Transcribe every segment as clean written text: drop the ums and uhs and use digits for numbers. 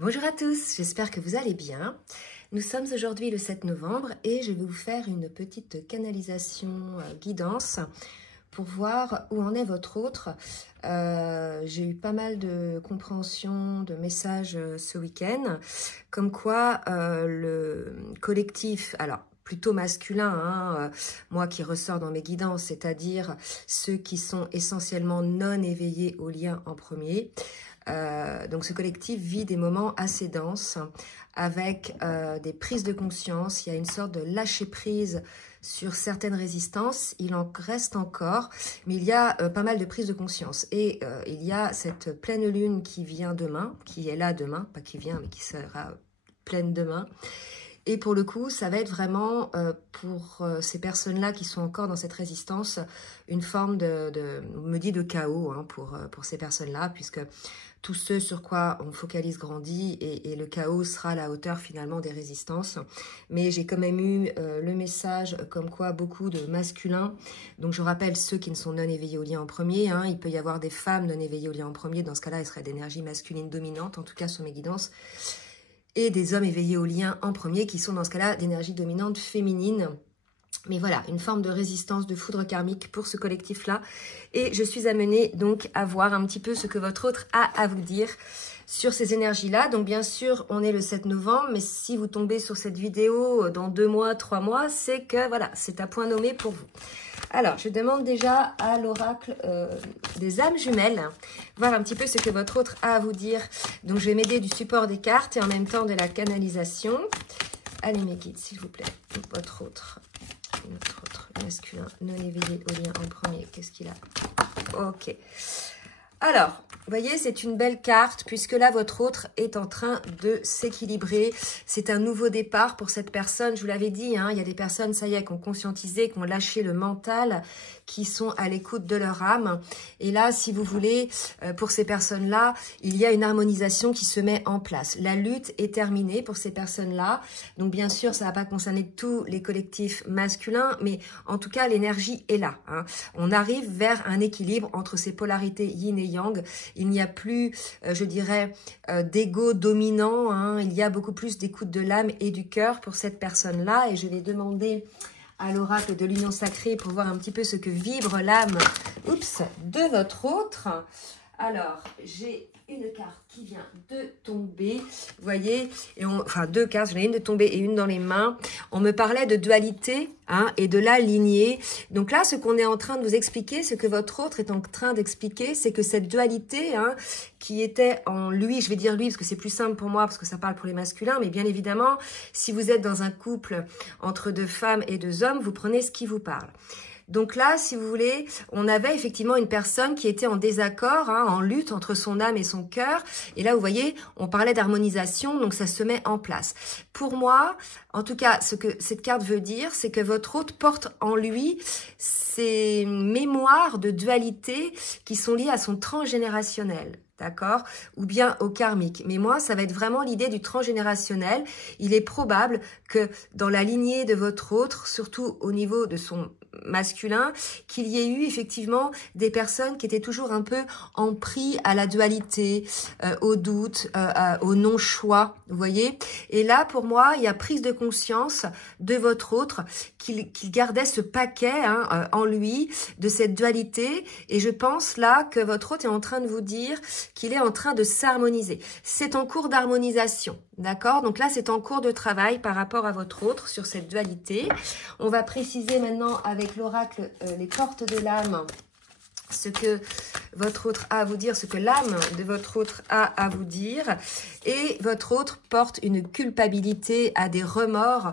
Bonjour à tous, j'espère que vous allez bien. Nous sommes aujourd'hui le 7 novembre et je vais vous faire une petite canalisation guidance pour voir où en est votre autre. J'ai eu pas mal de compréhension, de messages ce week-end, comme quoi le collectif, alors plutôt masculin, moi qui ressors dans mes guidances, c'est-à-dire ceux qui sont essentiellement non éveillés au lien en premier. Donc ce collectif vit des moments assez denses avec des prises de conscience. Il y a une sorte de lâcher prise sur certaines résistances. Il en reste encore, mais il y a pas mal de prises de conscience. Et il y a cette pleine lune qui vient demain, qui est là demain, pas qui vient, mais qui sera pleine demain. Et pour le coup, ça va être vraiment pour ces personnes-là qui sont encore dans cette résistance, une forme on me dit de chaos pour ces personnes-là, puisque tout ce sur quoi on focalise grandit et le chaos sera à la hauteur finalement des résistances. Mais j'ai quand même eu le message comme quoi beaucoup de masculins, donc je rappelle ceux qui ne sont non éveillés au lien en premier, il peut y avoir des femmes non éveillées au lien en premier, dans ce cas-là, elles seraient d'énergie masculine dominante, en tout cas sur mes guidances, et des hommes éveillés au lien en premier qui sont dans ce cas-là d'énergie dominante féminine. Mais voilà, une forme de résistance, de foudre karmique pour ce collectif-là. Et je suis amenée donc à voir un petit peu ce que votre autre a à vous dire sur ces énergies-là. Donc bien sûr, on est le 7 novembre, mais si vous tombez sur cette vidéo dans 2 mois, 3 mois, c'est que voilà, c'est à point nommé pour vous. Alors, je demande déjà à l'oracle des âmes jumelles, voir un petit peu ce que votre autre a à vous dire. Donc, je vais m'aider du support des cartes et en même temps de la canalisation. Allez, mes guides, s'il vous plaît. Votre autre, notre autre masculin non éveillé au lien en premier. Qu'est-ce qu'il a? Ok. Alors, vous voyez, c'est une belle carte puisque là, votre autre est en train de s'équilibrer. C'est un nouveau départ pour cette personne. Je vous l'avais dit, il y a des personnes, ça y est, qui ont conscientisé, qui ont lâché le mental, qui sont à l'écoute de leur âme. Et là, si vous voulez, pour ces personnes-là, il y a une harmonisation qui se met en place. La lutte est terminée pour ces personnes-là. Donc, bien sûr, ça ne va pas concerner tous les collectifs masculins, mais en tout cas, l'énergie est là. On arrive vers un équilibre entre ces polarités yin et yang. Il n'y a plus, je dirais, d'ego dominant. Il y a beaucoup plus d'écoute de l'âme et du cœur pour cette personne-là. Et je vais demander à l'oracle de l'union sacrée pour voir un petit peu ce que vibre l'âme de votre autre. Alors, j'ai une carte qui vient de tomber, vous voyez, enfin 2 cartes, j'en ai une de tomber et une dans les mains. On me parlait de dualité et de la lignée. Donc là, ce qu'on est en train de vous expliquer, ce que votre autre est en train d'expliquer, c'est que cette dualité qui était en lui, je vais dire lui parce que c'est plus simple pour moi, parce que ça parle pour les masculins, mais bien évidemment, si vous êtes dans un couple entre 2 femmes et 2 hommes, vous prenez ce qui vous parle. Donc là, si vous voulez, on avait effectivement une personne qui était en désaccord, en lutte entre son âme et son cœur. Et là, vous voyez, on parlait d'harmonisation, donc ça se met en place. Pour moi, en tout cas, ce que cette carte veut dire, c'est que votre hôte porte en lui ces mémoires de dualité qui sont liées à son transgénérationnel. D'accord? Ou bien au karmique. Mais moi, ça va être vraiment l'idée du transgénérationnel. Il est probable que dans la lignée de votre autre, surtout au niveau de son masculin, qu'il y ait eu effectivement des personnes qui étaient toujours un peu empris à la dualité, au doute, au non-choix, vous voyez. Et là, pour moi, il y a prise de conscience de votre autre qu'il gardait ce paquet en lui de cette dualité. Et je pense là que votre autre est en train de vous dire qu'il est en train de s'harmoniser. C'est en cours d'harmonisation, d'accord? Donc là, c'est en cours de travail par rapport à votre autre sur cette dualité. On va préciser maintenant avec l'oracle les portes de l'âme, ce que votre autre a à vous dire, ce que l'âme de votre autre a à vous dire. Et votre autre porte une culpabilité, à des remords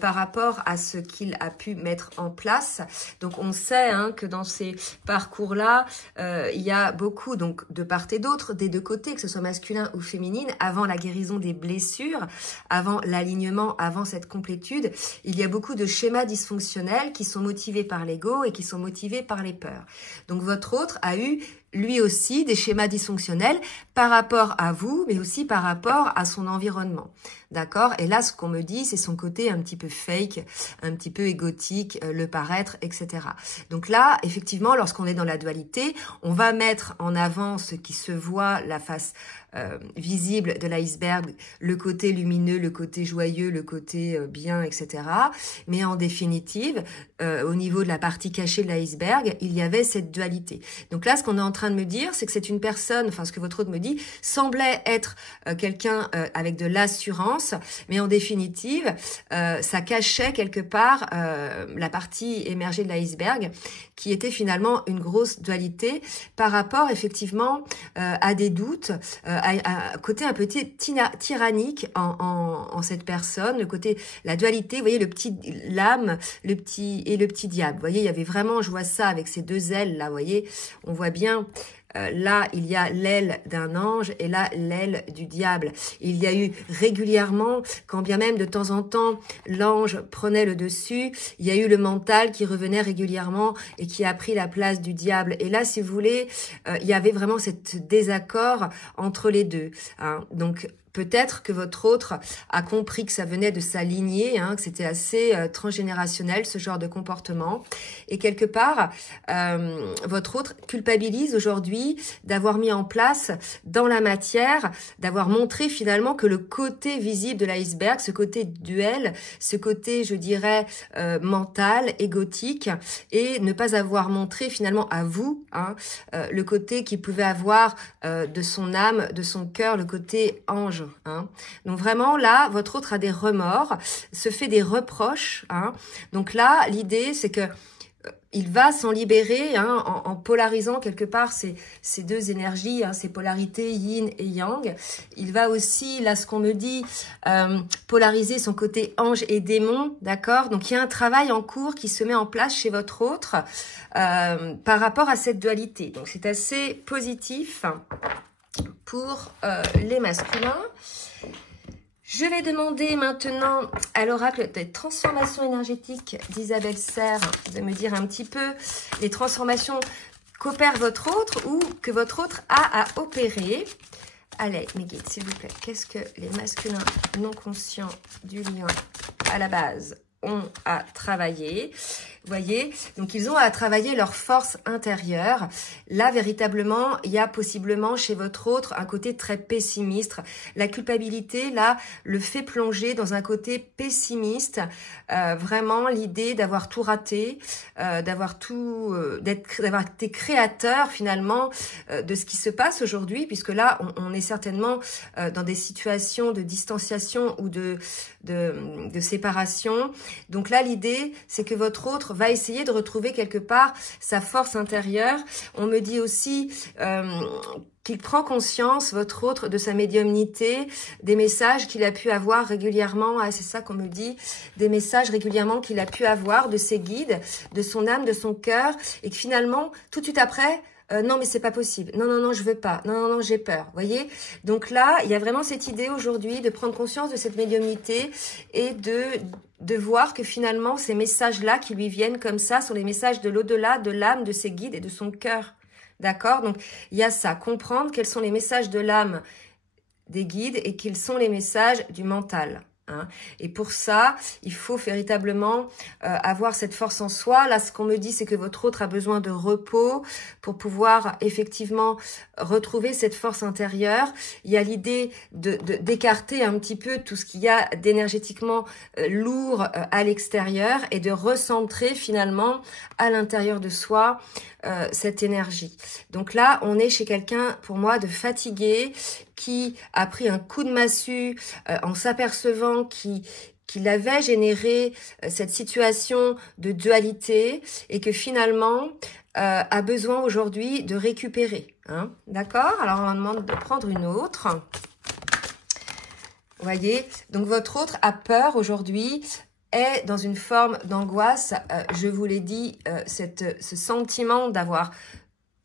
par rapport à ce qu'il a pu mettre en place. Donc on sait que dans ces parcours-là, il y a beaucoup donc de part et d'autre, des 2 côtés, que ce soit masculin ou féminine, avant la guérison des blessures, avant l'alignement, avant cette complétude, il y a beaucoup de schémas dysfonctionnels qui sont motivés par l'ego et qui sont motivés par les peurs. Donc votre autre a eu lui aussi des schémas dysfonctionnels par rapport à vous, mais aussi par rapport à son environnement. D'accord? Et là, ce qu'on me dit, c'est son côté un petit peu fake, un petit peu égotique, le paraître, etc. Donc là, effectivement, lorsqu'on est dans la dualité, on va mettre en avant ce qui se voit, la face visible de l'iceberg, le côté lumineux, le côté joyeux, le côté bien, etc. Mais en définitive, au niveau de la partie cachée de l'iceberg, il y avait cette dualité. Donc là, ce qu'on est en train de me dire, c'est que c'est une personne, enfin ce que votre hôte me dit, semblait être quelqu'un avec de l'assurance, mais en définitive, ça cachait quelque part la partie émergée de l'iceberg, qui était finalement une grosse dualité par rapport effectivement à des doutes, à côté un peu tyrannique en cette personne, le côté, la dualité, vous voyez, l'âme, le petit diable. Vous voyez, il y avait vraiment, je vois ça avec ces deux ailes là, vous voyez, on voit bien. Là, il y a l'aile d'un ange et là, l'aile du diable. Il y a eu régulièrement, quand bien même de temps en temps, l'ange prenait le dessus, il y a eu le mental qui revenait régulièrement et qui a pris la place du diable. Et là, si vous voulez, il y avait vraiment cet désaccord entre les deux. Hein. Donc, peut-être que votre autre a compris que ça venait de sa lignée, hein, que c'était assez transgénérationnel, ce genre de comportement. Et quelque part, votre autre culpabilise aujourd'hui d'avoir mis en place dans la matière, d'avoir montré finalement que le côté visible de l'iceberg, ce côté duel, ce côté, je dirais, mental, égotique, et ne pas avoir montré finalement à vous hein, le côté qu'il pouvait avoir de son âme, de son cœur, le côté ange. Hein. Donc vraiment là, votre autre a des remords, se fait des reproches. Hein. Donc là, l'idée c'est que il va s'en libérer hein, en polarisant quelque part ces deux énergies, hein, ces polarités yin et yang. Il va aussi, là ce qu'on me dit, polariser son côté ange et démon, d'accord? Donc il y a un travail en cours qui se met en place chez votre autre par rapport à cette dualité. Donc c'est assez positif pour les masculins. Je vais demander maintenant à l'oracle des transformations énergétiques d'Isabelle Serre de me dire un petit peu les transformations qu'opère votre autre ou que votre autre a à opérer. Allez, mes guides, s'il vous plaît, qu'est-ce que les masculins non conscients du lien à la base ont à travailler? Vous voyez, donc ils ont à travailler leur force intérieure. Là, véritablement, il y a possiblement chez votre autre un côté très pessimiste. La culpabilité, là, le fait plonger dans un côté pessimiste. Vraiment, l'idée d'avoir tout raté, d'avoir été créateur finalement de ce qui se passe aujourd'hui, puisque là, on est certainement dans des situations de distanciation ou de séparation. Donc là, l'idée, c'est que votre autre va essayer de retrouver quelque part sa force intérieure. On me dit aussi qu'il prend conscience, votre autre, de sa médiumnité, des messages qu'il a pu avoir régulièrement, ah, c'est ça qu'on me dit, des messages régulièrement qu'il a pu avoir de ses guides, de son âme, de son cœur, et que finalement, tout de suite après, non mais c'est pas possible, non je veux pas, non j'ai peur, voyez. Donc là il y a vraiment cette idée aujourd'hui de prendre conscience de cette médiumnité et de voir que finalement ces messages là qui lui viennent comme ça sont les messages de l'au-delà, de l'âme, de ses guides et de son cœur, d'accord. Donc il y a ça, comprendre quels sont les messages de l'âme, des guides et quels sont les messages du mental. Hein. Et pour ça, il faut véritablement avoir cette force en soi. Là, ce qu'on me dit, c'est que votre autre a besoin de repos pour pouvoir effectivement retrouver cette force intérieure. Il y a l'idée d'écarter un petit peu tout ce qu'il y a d'énergétiquement lourd à l'extérieur et de recentrer finalement à l'intérieur de soi cette énergie. Donc là, on est chez quelqu'un, pour moi, de fatigué, qui a pris un coup de massue en s'apercevant qu'il avait généré cette situation de dualité et que finalement a besoin aujourd'hui de récupérer. Hein, d'accord? Alors on va demander de prendre une autre. Vous voyez, donc votre autre a peur aujourd'hui, est dans une forme d'angoisse. Je vous l'ai dit, ce sentiment d'avoir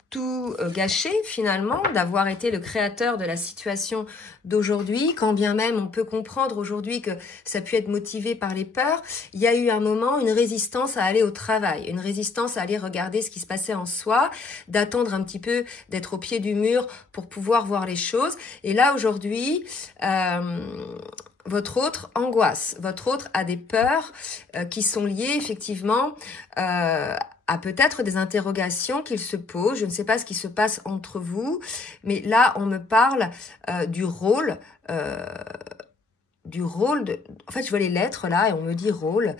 tout gâché finalement, d'avoir été le créateur de la situation d'aujourd'hui, quand bien même on peut comprendre aujourd'hui que ça peut être motivé par les peurs. Il y a eu un moment, une résistance à aller au travail, une résistance à aller regarder ce qui se passait en soi, d'attendre un petit peu d'être au pied du mur pour pouvoir voir les choses. Et là aujourd'hui, votre autre angoisse, votre autre a des peurs qui sont liées effectivement a peut-être des interrogations qu'il se pose. Je ne sais pas ce qui se passe entre vous, mais là, on me parle du rôle en fait, je vois les lettres là et on me dit rôle,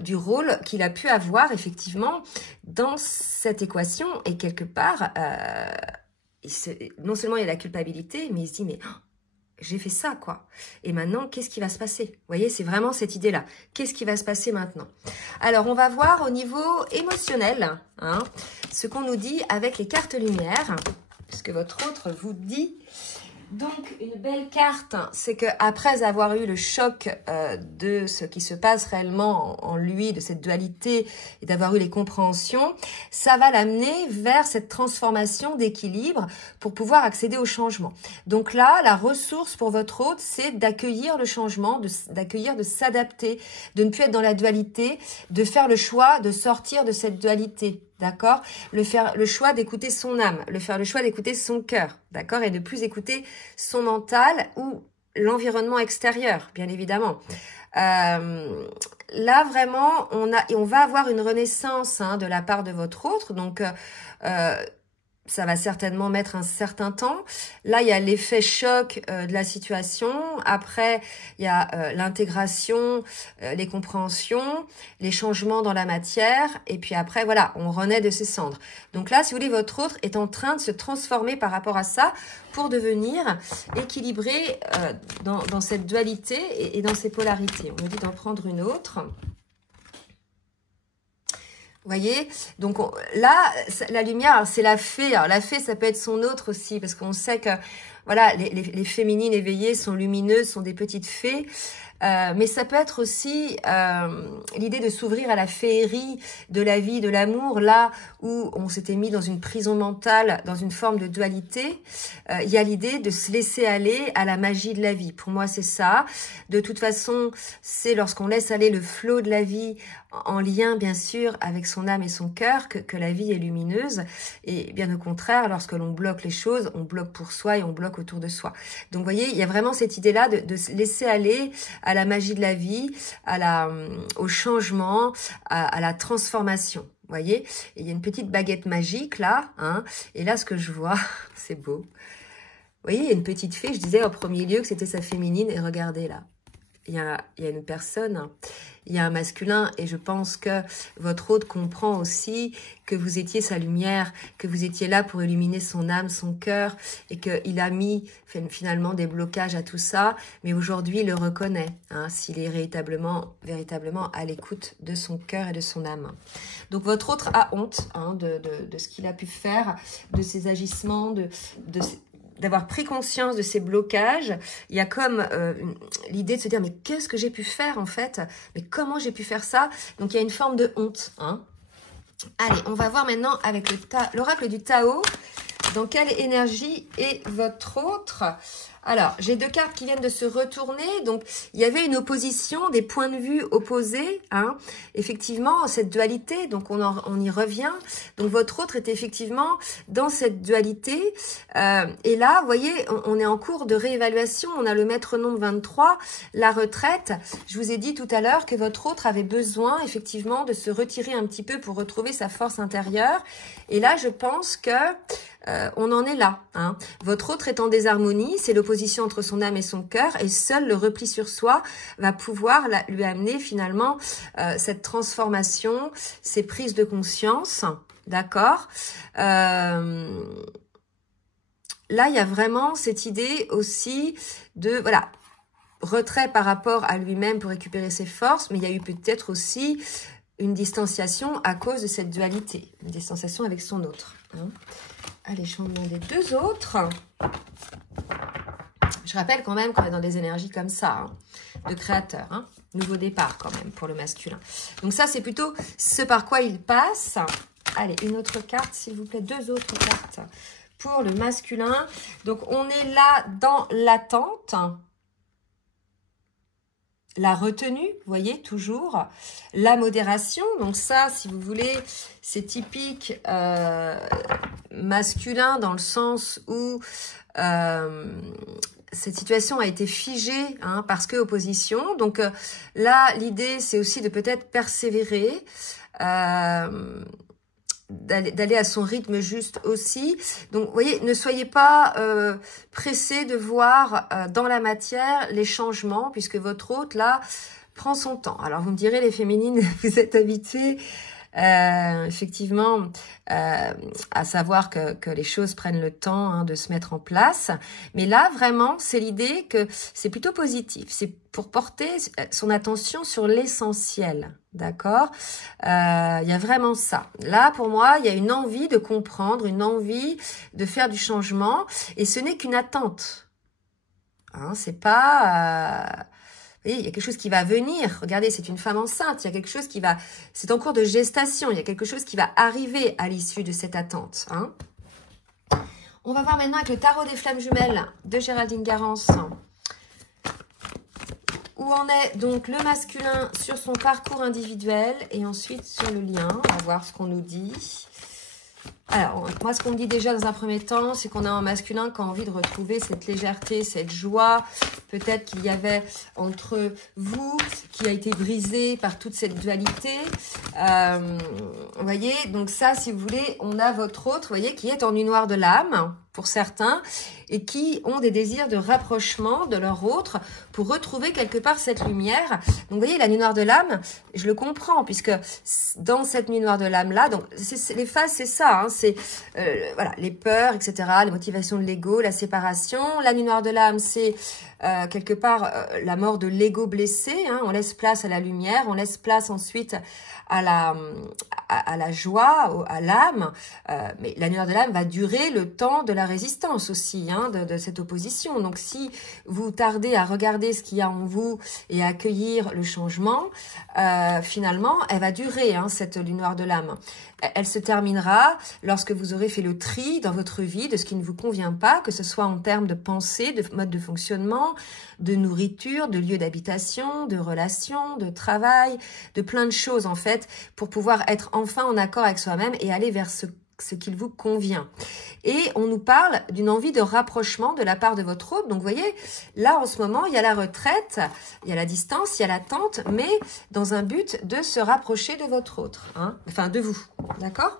du rôle qu'il a pu avoir effectivement dans cette équation et quelque part, non seulement il y a la culpabilité, mais il se dit mais j'ai fait ça quoi. Et maintenant, qu'est-ce qui va se passer? Vous voyez, c'est vraiment cette idée-là. Qu'est-ce qui va se passer maintenant? Alors, on va voir au niveau émotionnel, hein, ce qu'on nous dit avec les cartes lumière, ce que votre autre vous dit. Donc, une belle carte, c'est que après avoir eu le choc de ce qui se passe réellement en lui, de cette dualité et d'avoir eu les compréhensions, ça va l'amener vers cette transformation d'équilibre pour pouvoir accéder au changement. Donc là, la ressource pour votre hôte, c'est d'accueillir le changement, d'accueillir, de s'adapter, de ne plus être dans la dualité, de faire le choix de sortir de cette dualité. D'accord? Le choix d'écouter son âme, le choix d'écouter son cœur, d'accord? Et de plus écouter son mental ou l'environnement extérieur, bien évidemment. Là, vraiment, on va avoir une renaissance de la part de votre autre, donc ça va certainement mettre un certain temps. Là, il y a l'effet choc de la situation. Après, il y a l'intégration, les compréhensions, les changements dans la matière. Et puis après, voilà, on renaît de ses cendres. Donc là, si vous voulez, votre autre est en train de se transformer par rapport à ça pour devenir équilibré dans cette dualité et dans ces polarités. On me dit d'en prendre une autre. Vous voyez, donc là, la lumière, c'est la fée. Alors la fée, ça peut être son autre aussi, parce qu'on sait que voilà, les féminines éveillées sont lumineuses, sont des petites fées. Mais ça peut être aussi l'idée de s'ouvrir à la féerie de la vie, de l'amour, là où on s'était mis dans une prison mentale, dans une forme de dualité. Il y a l'idée de se laisser aller à la magie de la vie. Pour moi, c'est ça. De toute façon, c'est lorsqu'on laisse aller le flot de la vie en lien, bien sûr, avec son âme et son cœur, que la vie est lumineuse. Et bien au contraire, lorsque l'on bloque les choses, on bloque pour soi et on bloque autour de soi. Donc, vous voyez, il y a vraiment cette idée-là de se laisser aller à la magie de la vie, au changement, à la transformation. Vous voyez, et il y a une petite baguette magique là, hein, et là ce que je vois, c'est beau. Vous voyez, il y a une petite fée, je disais en premier lieu que c'était sa féminine, et regardez là, il y a une personne, il y a un masculin, et je pense que votre hôte comprend aussi que vous étiez sa lumière, que vous étiez là pour illuminer son âme, son cœur, et qu'il a mis finalement des blocages à tout ça, mais aujourd'hui il le reconnaît, hein, s'il est véritablement à l'écoute de son cœur et de son âme. Donc votre autre a honte de ce qu'il a pu faire, de ses agissements, d'avoir pris conscience de ces blocages. Il y a comme l'idée de se dire, mais qu'est-ce que j'ai pu faire en fait? Mais comment j'ai pu faire ça? Donc il y a une forme de honte. Hein. Allez, on va voir maintenant avec l'oracle du Tao, dans quelle énergie est votre autre? Alors, j'ai deux cartes qui viennent de se retourner. Donc, il y avait une opposition, des points de vue opposés. Hein. Effectivement, cette dualité, donc on y revient. Donc, votre autre est effectivement dans cette dualité. Et là, vous voyez, on est en cours de réévaluation. On a le maître nombre 23, la retraite. Je vous ai dit tout à l'heure que votre autre avait besoin, effectivement, de se retirer un petit peu pour retrouver sa force intérieure. Et là, je pense que on en est là. Hein. Votre autre est en désharmonie, c'est l'opposition entre son âme et son cœur, et seul le repli sur soi va pouvoir lui amener finalement cette transformation, ces prises de conscience, d'accord. Là, il y a vraiment cette idée aussi de, voilà, retrait par rapport à lui-même pour récupérer ses forces, mais il y a eu peut-être aussi une distanciation à cause de cette dualité, une distanciation avec son autre. Hein. Allez, je vais en demander deux autres. Je rappelle quand même qu'on est dans des énergies comme ça, hein, de créateur. Hein, nouveau départ quand même pour le masculin. Donc ça, c'est plutôt ce par quoi il passe. Allez, une autre carte, s'il vous plaît. Deux autres cartes pour le masculin. Donc, on est là dans l'attente. La retenue, vous voyez, toujours. La modération, donc ça, si vous voulez, c'est typique masculin dans le sens où cette situation a été figée hein, parce que opposition. Donc là, l'idée, c'est aussi de peut-être persévérer. d'aller à son rythme juste aussi. Donc, vous voyez, ne soyez pas pressés de voir dans la matière les changements, puisque votre hôte, là, prend son temps. Alors, vous me direz, les féminines, vous êtes habituées, effectivement, à savoir que les choses prennent le temps hein, de se mettre en place. Mais là, vraiment, c'est l'idée que c'est plutôt positif. C'est pour porter son attention sur l'essentiel. D'accord? Il y a vraiment ça. Là, pour moi, il y a une envie de comprendre, une envie de faire du changement. Et ce n'est qu'une attente. Hein, c'est pas... Vous voyez, il y a quelque chose qui va venir. Regardez, c'est une femme enceinte. Il y a quelque chose qui va... C'est en cours de gestation. Il y a quelque chose qui va arriver à l'issue de cette attente. Hein. On va voir maintenant avec le tarot des flammes jumelles de Géraldine Garance. Où en est donc le masculin sur son parcours individuel et ensuite sur le lien. On va voir ce qu'on nous dit. Alors, moi, ce qu'on me dit déjà dans un premier temps, c'est qu'on a un masculin qui a envie de retrouver cette légèreté, cette joie. Peut-être qu'il y avait entre vous, qui a été brisé par toute cette dualité. Vous voyez, donc ça, si vous voulez, on a votre autre, vous voyez, qui est en nuit noire de l'âme, pour certains, et qui ont des désirs de rapprochement de leur autre pour retrouver quelque part cette lumière. Donc, vous voyez, la nuit noire de l'âme, je le comprends, puisque dans cette nuit noire de l'âme-là, donc les phases, c'est ça, hein, c'est voilà, les peurs, etc., les motivations de l'ego, la séparation. La nuit noire de l'âme, c'est quelque part la mort de l'ego blessé. Hein, on laisse place à la lumière, on laisse place ensuite à la joie, à l'âme. Mais la nuit noire de l'âme va durer le temps de la résistance aussi, hein, de cette opposition. Donc, si vous tardez à regarder ce qu'il y a en vous et à accueillir le changement, finalement, elle va durer, hein, cette nuit noire de l'âme. Elle se terminera lorsque vous aurez fait le tri dans votre vie de ce qui ne vous convient pas, que ce soit en termes de pensée, de mode de fonctionnement, de nourriture, de lieu d'habitation, de relations, de travail, de plein de choses en fait, pour pouvoir être enfin en accord avec soi-même et aller vers ce qu'il vous convient. Et on nous parle d'une envie de rapprochement de la part de votre hôte. Donc, vous voyez, là, en ce moment, il y a la retraite, il y a la distance, il y a l'attente, mais dans un but de se rapprocher de votre autre, hein, enfin, de vous, d'accord?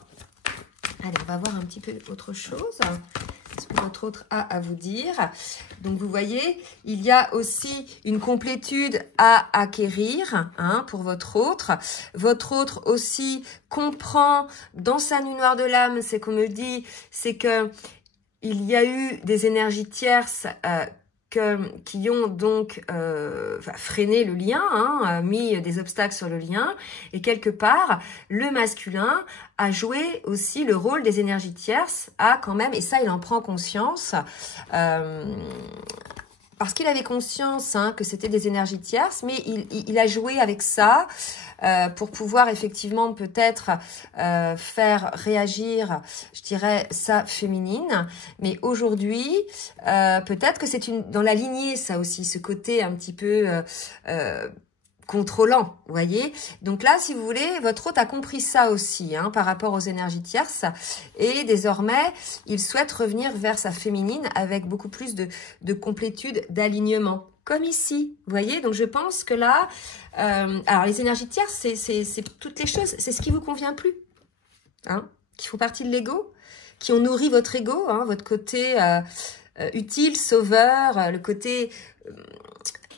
Allez, on va voir un petit peu autre chose. Ce que votre autre a à vous dire. Donc, vous voyez, il y a aussi une complétude à acquérir, hein, pour votre autre. Votre autre aussi comprend dans sa nuit noire de l'âme, c'est qu'on me dit, c'est que il y a eu des énergies tierces qui ont donc freiné le lien, hein, mis des obstacles sur le lien, et quelque part, le masculin a joué aussi le rôle des énergies tierces, a quand même, et ça il en prend conscience, parce qu'il avait conscience, hein, que c'était des énergies tierces, mais il a joué avec ça pour pouvoir effectivement peut-être faire réagir, je dirais, sa féminine. Mais aujourd'hui, peut-être que c'est dans la lignée, ça aussi, ce côté un petit peu contrôlant, vous voyez. Donc là, si vous voulez, votre hôte a compris ça aussi, hein, par rapport aux énergies tierces, et désormais, il souhaite revenir vers sa féminine avec beaucoup plus de complétude, d'alignement, comme ici, vous voyez. Donc je pense que là, alors les énergies tierces, c'est toutes les choses, c'est ce qui vous convient plus, hein, qui font partie de l'ego, qui ont nourri votre ego, hein, votre côté utile, sauveur, le côté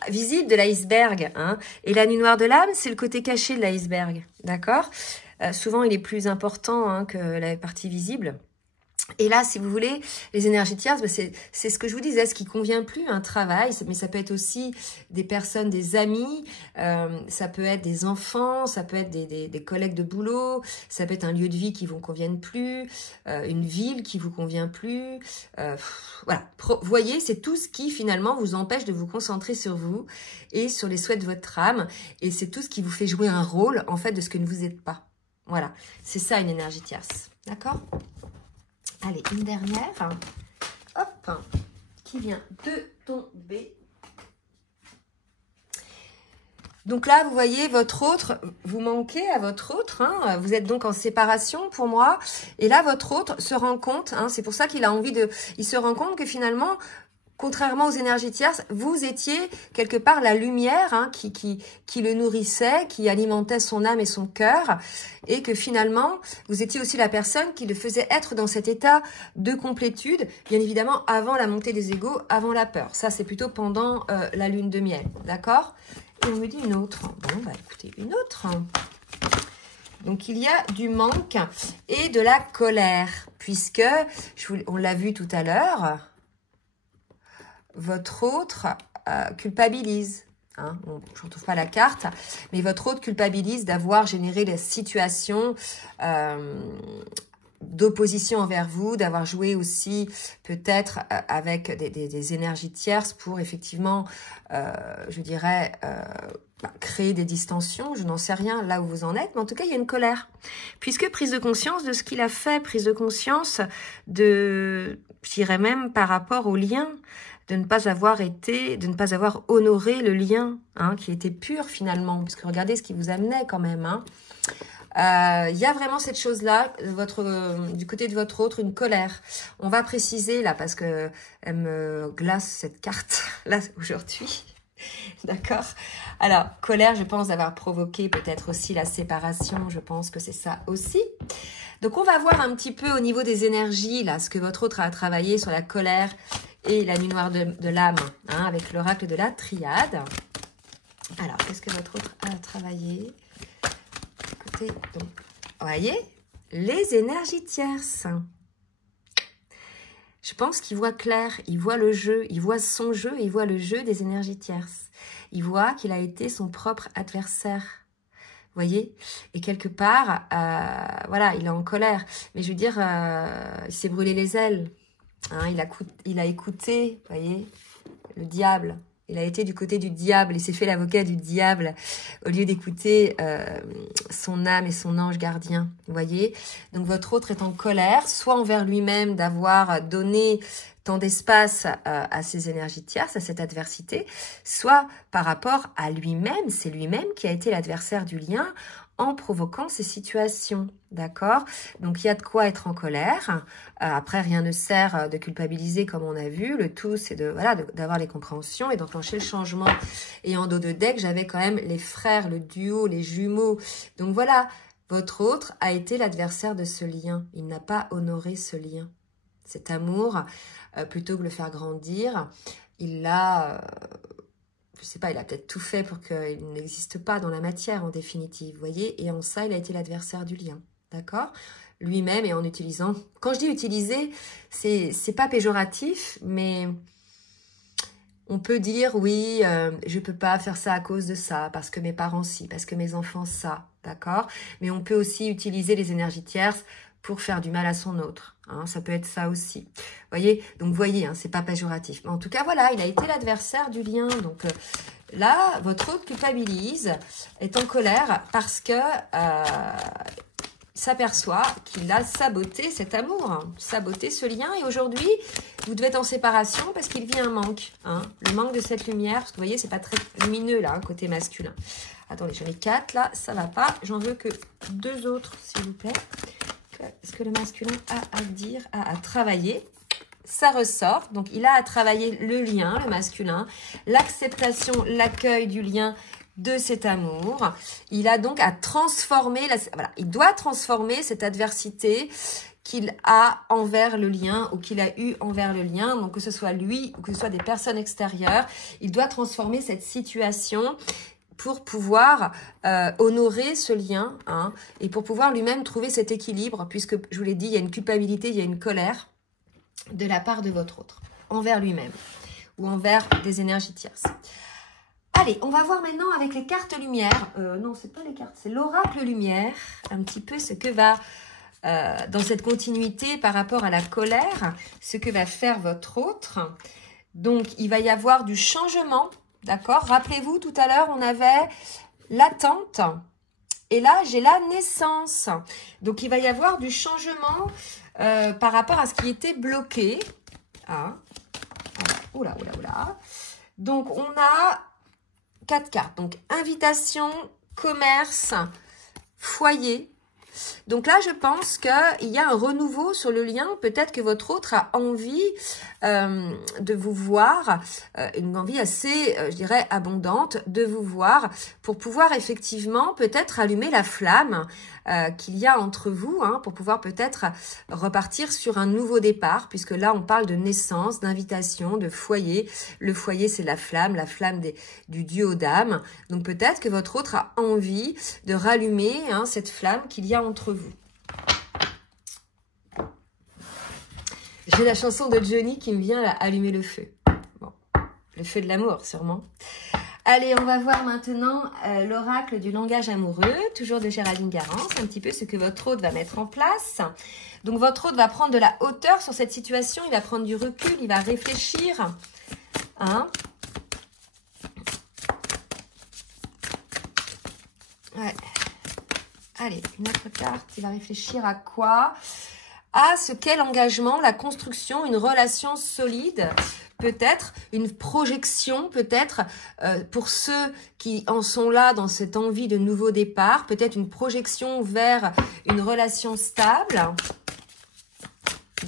visible de l'iceberg, hein. Et la nuit noire de l'âme, c'est le côté caché de l'iceberg, d'accord? Souvent, il est plus important, hein, que la partie visible. Et là, si vous voulez, les énergies tierces, c'est ce que je vous disais, ce qui convient plus, un travail, mais ça peut être aussi des personnes, des amis, ça peut être des enfants, ça peut être des collègues de boulot, ça peut être un lieu de vie qui vous convienne plus, une ville qui vous convient plus, voilà. Voyez, c'est tout ce qui finalement vous empêche de vous concentrer sur vous et sur les souhaits de votre âme, et c'est tout ce qui vous fait jouer un rôle, en fait, de ce que vous n'êtes pas. Voilà, c'est ça une énergie tierce, d'accord ? Allez, une dernière, hop, qui vient de tomber. Donc là, vous voyez, votre autre, vous manquez à votre autre, hein, vous êtes donc en séparation pour moi. Et là, votre autre se rend compte, hein, c'est pour ça qu'il a envie il se rend compte que finalement, contrairement aux énergies tierces, vous étiez quelque part la lumière hein, qui le nourrissait, qui alimentait son âme et son cœur, et que finalement, vous étiez aussi la personne qui le faisait être dans cet état de complétude, bien évidemment avant la montée des égos, avant la peur. Ça, c'est plutôt pendant la lune de miel, d'accord? Et on me dit une autre. Bon, bah écoutez, une autre. Donc, il y a du manque et de la colère, puisque, on l'a vu tout à l'heure, votre autre culpabilise. Hein, je ne retrouve pas la carte, mais votre autre culpabilise d'avoir généré la situation d'opposition envers vous, d'avoir joué aussi peut-être avec des énergies tierces pour effectivement, je dirais, créer des distensions, je n'en sais rien là où vous en êtes, mais en tout cas, il y a une colère. Puisque prise de conscience de ce qu'il a fait, prise de conscience de, je dirais même par rapport au lien, de ne pas avoir honoré le lien, hein, qui était pur finalement, puisque regardez ce qui vous amenait quand même, hein. Il y a vraiment cette chose-là, du côté de votre autre, une colère. On va préciser là, parce que elle me glace cette carte là aujourd'hui. D'accord. Alors, colère, je pense d'avoir provoqué peut-être aussi la séparation. Je pense que c'est ça aussi. Donc, on va voir un petit peu au niveau des énergies, là, ce que votre autre a travaillé sur la colère et la nuit noire de l'âme, hein, avec l'oracle de la triade. Alors, qu'est-ce que votre autre a travaillé? Écoutez, donc, voyez, les énergies tierces. Je pense qu'il voit clair, il voit le jeu, il voit son jeu, il voit le jeu des énergies tierces. Il voit qu'il a été son propre adversaire. Vous voyez? Et quelque part, voilà, il est en colère. Mais je veux dire, il s'est brûlé les ailes. Hein, il a écouté, vous voyez, le diable. Il a été du côté du diable, il s'est fait l'avocat du diable au lieu d'écouter son âme et son ange gardien, vous voyez. Donc votre autre est en colère, soit envers lui-même d'avoir donné tant d'espace à ces énergies tierces, à cette adversité, soit par rapport à lui-même, c'est lui-même qui a été l'adversaire du lien en provoquant ces situations, d'accord? Donc, il y a de quoi être en colère. Après, rien ne sert de culpabiliser, comme on a vu. Le tout, c'est d'avoir les compréhensions et d'enclencher le changement. Et en dos de deck, j'avais quand même les frères, le duo, les jumeaux. Donc, voilà, votre autre a été l'adversaire de ce lien. Il n'a pas honoré ce lien. Cet amour, plutôt que de le faire grandir, il l'a... je sais pas, il a peut-être tout fait pour qu'il n'existe pas dans la matière en définitive, vous voyez, et en ça, il a été l'adversaire du lien, d'accord? Lui-même, et en utilisant, quand je dis utiliser, c'est pas péjoratif, mais on peut dire, oui, je peux pas faire ça à cause de ça, parce que mes parents si, parce que mes enfants ça, d'accord? Mais on peut aussi utiliser les énergies tierces pour faire du mal à son autre. Hein, ça peut être ça aussi. Voyez, donc voyez, hein, c'est pas péjoratif. Mais en tout cas, voilà, il a été l'adversaire du lien. Donc là, votre autre culpabilise, est en colère parce que s'aperçoit qu'il a saboté cet amour, hein, saboté ce lien. Et aujourd'hui, vous devez être en séparation parce qu'il vit un manque. Hein, le manque de cette lumière, parce que vous voyez, c'est pas très lumineux là, côté masculin. Attendez, j'en ai 4 là, ça va pas. J'en veux que 2 autres, s'il vous plaît. Ce que le masculin a à dire, à travailler, ça ressort. Donc, il a à travailler le lien, le masculin, l'acceptation, l'accueil du lien de cet amour. Il a donc à transformer, voilà, il doit transformer cette adversité qu'il a envers le lien ou qu'il a eu envers le lien. Donc, que ce soit lui ou que ce soit des personnes extérieures, il doit transformer cette situation pour pouvoir honorer ce lien, hein, et pour pouvoir lui-même trouver cet équilibre, puisque, je vous l'ai dit, il y a une culpabilité, il y a une colère de la part de votre autre, envers lui-même, ou envers des énergies tierces. Allez, on va voir maintenant avec les cartes lumière, non, c'est pas les cartes, c'est l'oracle lumière, un petit peu ce que va, dans cette continuité par rapport à la colère, ce que va faire votre autre. Donc, il va y avoir du changement. D'accord? Rappelez-vous, tout à l'heure, on avait l'attente. Et là, j'ai la naissance. Donc, il va y avoir du changement par rapport à ce qui était bloqué. Ah. Oula, oula, oula. Donc, on a 4 cartes. Donc, invitation, commerce, foyer. Donc là, je pense qu'il y a un renouveau sur le lien. Peut-être que votre autre a envie de vous voir, une envie assez, je dirais, abondante de vous voir pour pouvoir effectivement peut-être allumer la flamme qu'il y a entre vous, hein, pour pouvoir peut-être repartir sur un nouveau départ, puisque là, on parle de naissance, d'invitation, de foyer. Le foyer, c'est la flamme du duo d'âme. Donc peut-être que votre autre a envie de rallumer, hein, cette flamme qu'il y a entre vous. J'ai la chanson de Johnny qui me vient là, allumer le feu. Bon, le feu de l'amour, sûrement. Allez, on va voir maintenant l'oracle du langage amoureux, toujours de Géraldine Garance, un petit peu ce que votre hôte va mettre en place. Donc, votre hôte va prendre de la hauteur sur cette situation, il va prendre du recul, il va réfléchir. Hein? Ouais. Allez, une autre carte, il va réfléchir à quoi? À ce qu'est l'engagement, la construction, une relation solide, peut-être une projection, peut-être pour ceux qui en sont là dans cette envie de nouveau départ, peut-être une projection vers une relation stable,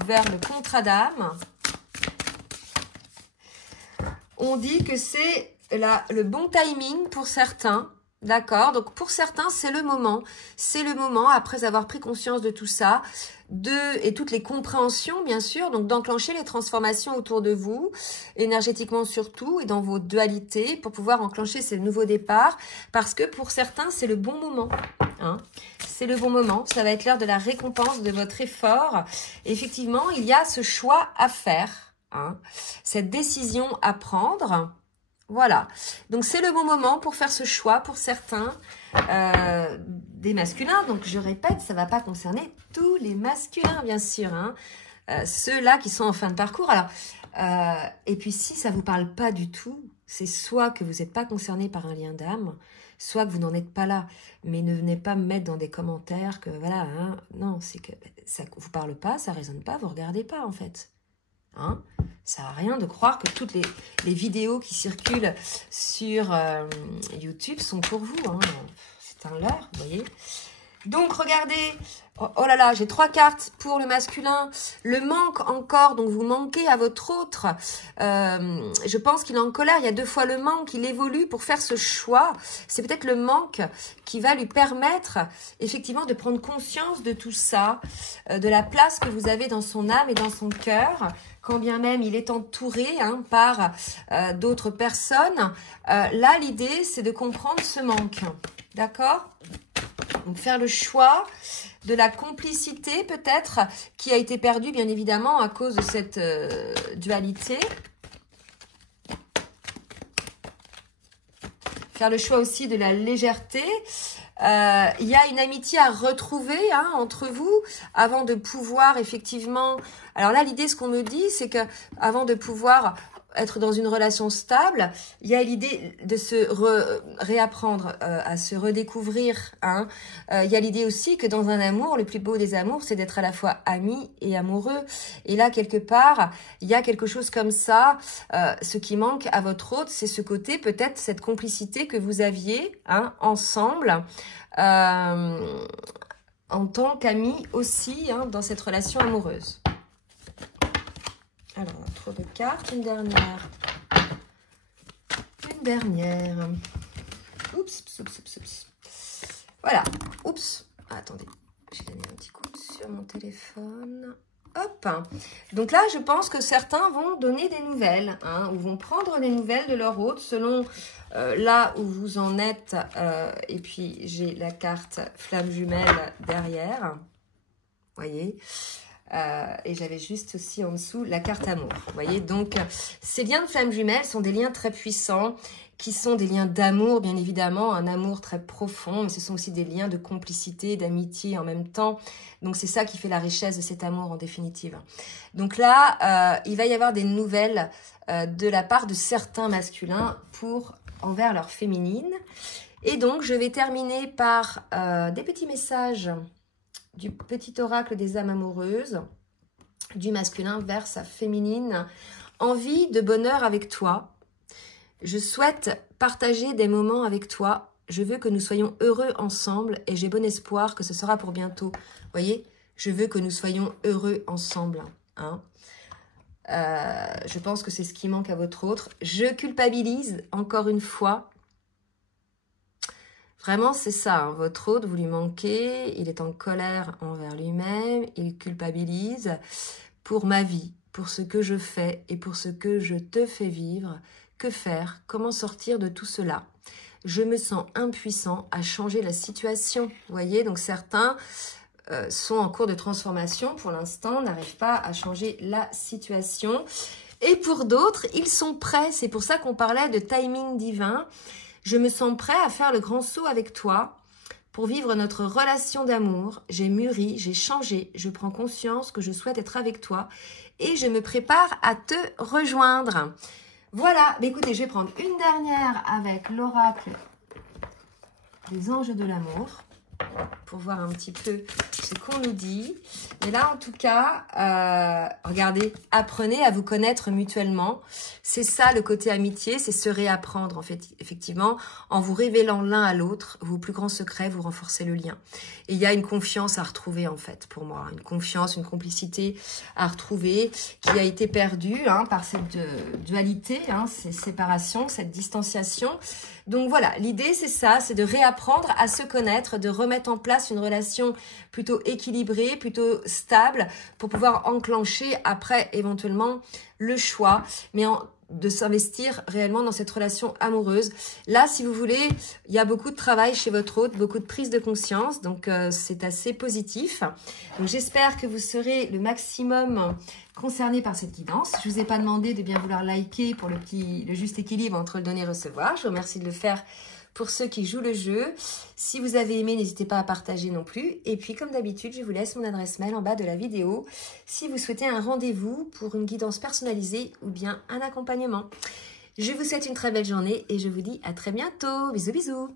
vers le contrat d'âme. On dit que c'est le bon timing pour certains. D'accord, donc pour certains, c'est le moment. C'est le moment, après avoir pris conscience de tout ça, et toutes les compréhensions, bien sûr, donc d'enclencher les transformations autour de vous, énergétiquement surtout, et dans vos dualités, pour pouvoir enclencher ces nouveaux départs, parce que pour certains, c'est le bon moment. Hein. C'est le bon moment, ça va être l'heure de la récompense de votre effort. Et effectivement, il y a ce choix à faire, hein, cette décision à prendre. Voilà, donc c'est le bon moment pour faire ce choix pour certains des masculins. Donc je répète, ça ne va pas concerner tous les masculins, bien sûr. Hein. Ceux-là qui sont en fin de parcours. Alors, et puis si ça ne vous parle pas du tout, c'est soit que vous n'êtes pas concerné par un lien d'âme, soit que vous n'en êtes pas là. Mais ne venez pas me mettre dans des commentaires que voilà, hein, non, c'est que ça ne vous parle pas, ça ne résonne pas, vous ne regardez pas en fait. Hein, ça n'a rien de croire que toutes les vidéos qui circulent sur YouTube sont pour vous. Hein. C'est un leurre, vous voyez. Donc, regardez. Oh là là, j'ai 3 cartes pour le masculin. Le manque encore, donc vous manquez à votre autre. Je pense qu'il est en colère. Il y a 2 fois le manque. Il évolue pour faire ce choix. C'est peut-être le manque qui va lui permettre effectivement de prendre conscience de tout ça, de la place que vous avez dans son âme et dans son cœur. Quand bien même il est entouré, hein, par d'autres personnes. Là, l'idée, c'est de comprendre ce manque. D'accord ? Donc, faire le choix de la complicité, peut-être, qui a été perdue, bien évidemment, à cause de cette dualité. Faire le choix aussi de la légèreté. Il y a une amitié à retrouver, hein, entre vous avant de pouvoir effectivement... Alors là, l'idée, ce qu'on me dit, c'est que avant de pouvoir être dans une relation stable, il y a l'idée de se réapprendre à se redécouvrir. Hein. Il y a l'idée aussi que dans un amour, le plus beau des amours, c'est d'être à la fois ami et amoureux. Et là, quelque part, il y a quelque chose comme ça. Ce qui manque à votre hôte, c'est ce côté, peut-être cette complicité que vous aviez, hein, ensemble, en tant qu'amis aussi, hein, dans cette relation amoureuse. Alors, trop de cartes, une dernière. Une dernière. Oups, oups, oups, oups. Voilà, oups. Ah, attendez, j'ai donné un petit coup sur mon téléphone. Hop. Donc là, je pense que certains vont donner des nouvelles, hein, ou vont prendre des nouvelles de leur hôte selon là où vous en êtes. Et puis, j'ai la carte flamme jumelle derrière. Vous voyez ? Et j'avais juste aussi en dessous la carte amour. Vous voyez, donc ces liens de flammes jumelles sont des liens très puissants, qui sont des liens d'amour, bien évidemment, un amour très profond, mais ce sont aussi des liens de complicité, d'amitié en même temps. Donc c'est ça qui fait la richesse de cet amour en définitive. Donc là, il va y avoir des nouvelles de la part de certains masculins envers leur féminine. Et donc je vais terminer par des petits messages du petit oracle des âmes amoureuses, du masculin vers sa féminine. Envie de bonheur avec toi. Je souhaite partager des moments avec toi. Je veux que nous soyons heureux ensemble et j'ai bon espoir que ce sera pour bientôt. Vous voyez, je veux que nous soyons heureux ensemble. Hein. Je pense que c'est ce qui manque à votre autre. Je culpabilise, encore une fois. Vraiment, c'est ça. Hein. Votre autre, vous lui manquez. Il est en colère envers lui-même. Il culpabilise pour ma vie, pour ce que je fais et pour ce que je te fais vivre. Que faire? Comment sortir de tout cela? Je me sens impuissant à changer la situation. Vous voyez, donc certains sont en cours de transformation pour l'instant, n'arrivent pas à changer la situation. Et pour d'autres, ils sont prêts. C'est pour ça qu'on parlait de timing divin. Je me sens prêt à faire le grand saut avec toi pour vivre notre relation d'amour. J'ai mûri, j'ai changé. Je prends conscience que je souhaite être avec toi et je me prépare à te rejoindre. Voilà, mais écoutez, je vais prendre une dernière avec l'oracle des anges de l'amour pour voir un petit peu ce qu'on nous dit. Mais là, en tout cas, regardez, apprenez à vous connaître mutuellement. C'est ça le côté amitié, c'est se réapprendre en fait, effectivement, en vous révélant l'un à l'autre vos plus grands secrets, vous renforcez le lien. Et il y a une confiance à retrouver en fait, pour moi, une confiance, une complicité à retrouver qui a été perdue hein, par cette dualité, hein, ces séparations, cette distanciation. Donc voilà, l'idée c'est ça, c'est de réapprendre à se connaître, de remettre en place une relation plutôt équilibrée, plutôt stable, pour pouvoir enclencher après éventuellement le choix, mais de s'investir réellement dans cette relation amoureuse. Là, si vous voulez, il y a beaucoup de travail chez votre hôte, beaucoup de prise de conscience, donc c'est assez positif. Donc j'espère que vous serez le maximum concernés par cette guidance. Je ne vous ai pas demandé de bien vouloir liker pour le juste équilibre entre le donner et recevoir. Je vous remercie de le faire pour ceux qui jouent le jeu. Si vous avez aimé, n'hésitez pas à partager non plus. Et puis, comme d'habitude, je vous laisse mon adresse mail en bas de la vidéo si vous souhaitez un rendez-vous pour une guidance personnalisée ou bien un accompagnement. Je vous souhaite une très belle journée et je vous dis à très bientôt. Bisous, bisous.